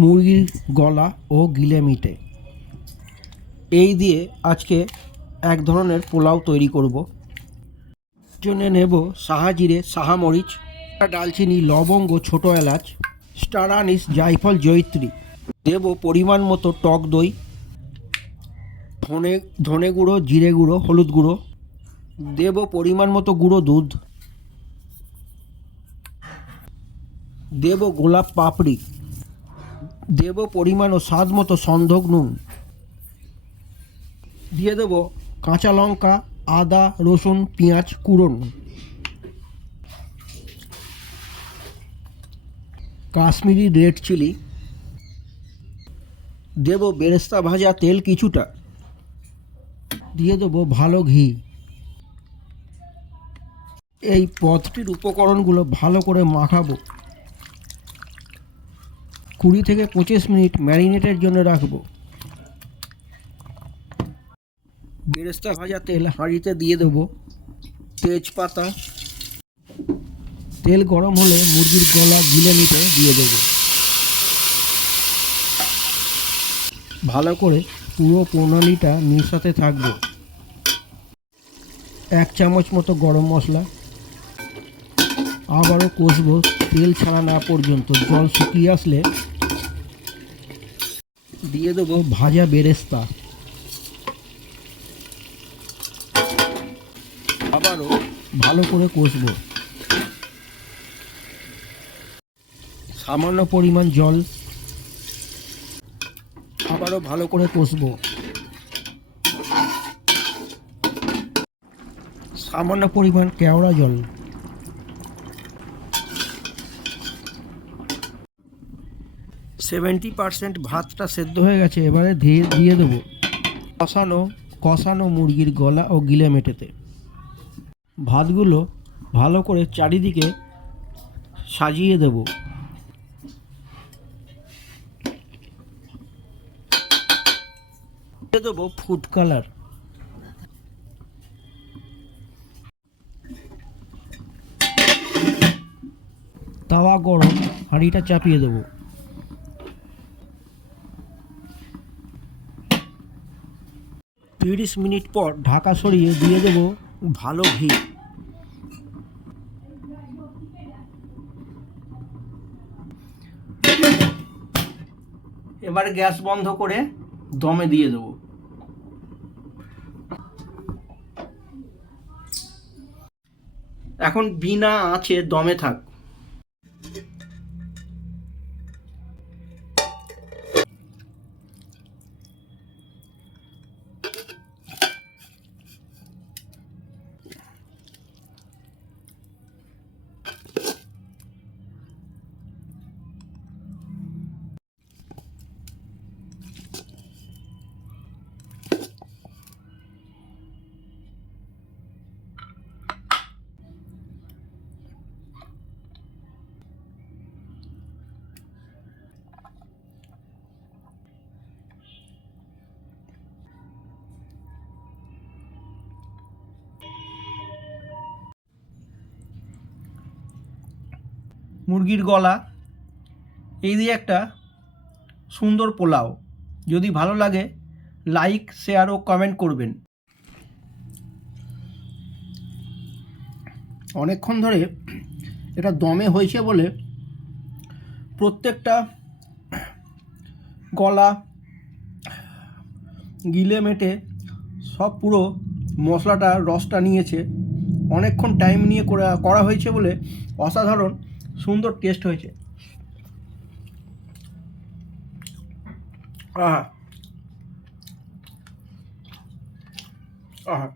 মুরগির গলা ও গিলে মিটে। এই দিয়ে আজকে এক ধরনের পোলাও তৈরি করব। জন্য নেব সাহা জিরে, সাহা মরিচ, ডালচিনি, লবঙ্গ, ছোটো এলাচ, স্টার আনিস, জায়ফল, জয়িত্রী। দেব পরিমাণ মতো টক দই, ধনে গুঁড়ো, জিরে গুঁড়ো, হলুদ গুঁড়ো। দেব পরিমাণ মতো গুঁড়ো দুধ। দেব গোলাপ পাপড়ি। দেব পরিমাণ ও স্বাদ মতো সন্ধক নুন। দিয়ে দেব কাঁচা লঙ্কা, আদা, রসুন, পেঁয়াজ কুড়োন। Kashmiri red chilli. দেব বেরেস্তা ভাজা তেল কিছুটা। দিয়ে দেবো ভালো ঘি। এই পদটির উপকরণগুলো ভালো করে মাখাবো। 20 থেকে 25 মিনিট ম্যারিনেটের জন্য রাখবো। বেরেস্তা ভাজা তেল হাঁড়িতে দিয়ে দেবো। তেজপাতা। তেল গরম হলে মুরগির গলা গিলে মিটে দিয়ে দেবো। ভালো করে পুরো প্রণালীটা মেশাতে থাকবো। 1 চামচ মতো গরম মশলা। আবারও কষবো তেল ছাড়া না পর্যন্ত। জল শুকিয়ে আসলে দিয়ে দেবো ভাজা বেরেস্তা। আবারও ভালো করে কষবো। সামান্য পরিমাণ জল। আবারও ভালো করে কষবো। সামান্য পরিমাণ কেওড়া জল। সেভেন্টি % ভাতটা সেদ্ধ হয়ে গেছে। এবারে দিয়ে দেবো কষানো মুরগির গলা ও গিলে মেটেতে। ভাতগুলো ভালো করে চারিদিকে সাজিয়ে দেব। দিয়ে দেবো ফুড কালার। তাওয়া গরম, হাঁড়িটা চাপিয়ে দেবো। তিরিশ মিনিট পর ঢাকা সরিয়ে দিয়ে দেবো ভালো ঘি। এবার গ্যাস বন্ধ করে দমে দিয়ে দেবো। এখন বিনা আঁচে দমে থাক। মুরগির গলা এই দিয়ে একটা সুন্দর পোলাও। যদি ভালো লাগে লাইক, শেয়ার ও কমেন্ট করবেন। অনেকক্ষণ ধরে এটা দমে হয়েছে বলে প্রত্যেকটা গলা গিলে মেটে সব পুরো মশলাটা রসটা নিয়েছে। অনেকক্ষণ টাইম নিয়ে করা হয়েছে বলে অসাধারণ সুন্দর টেস্ট হয়েছে। আহা আহা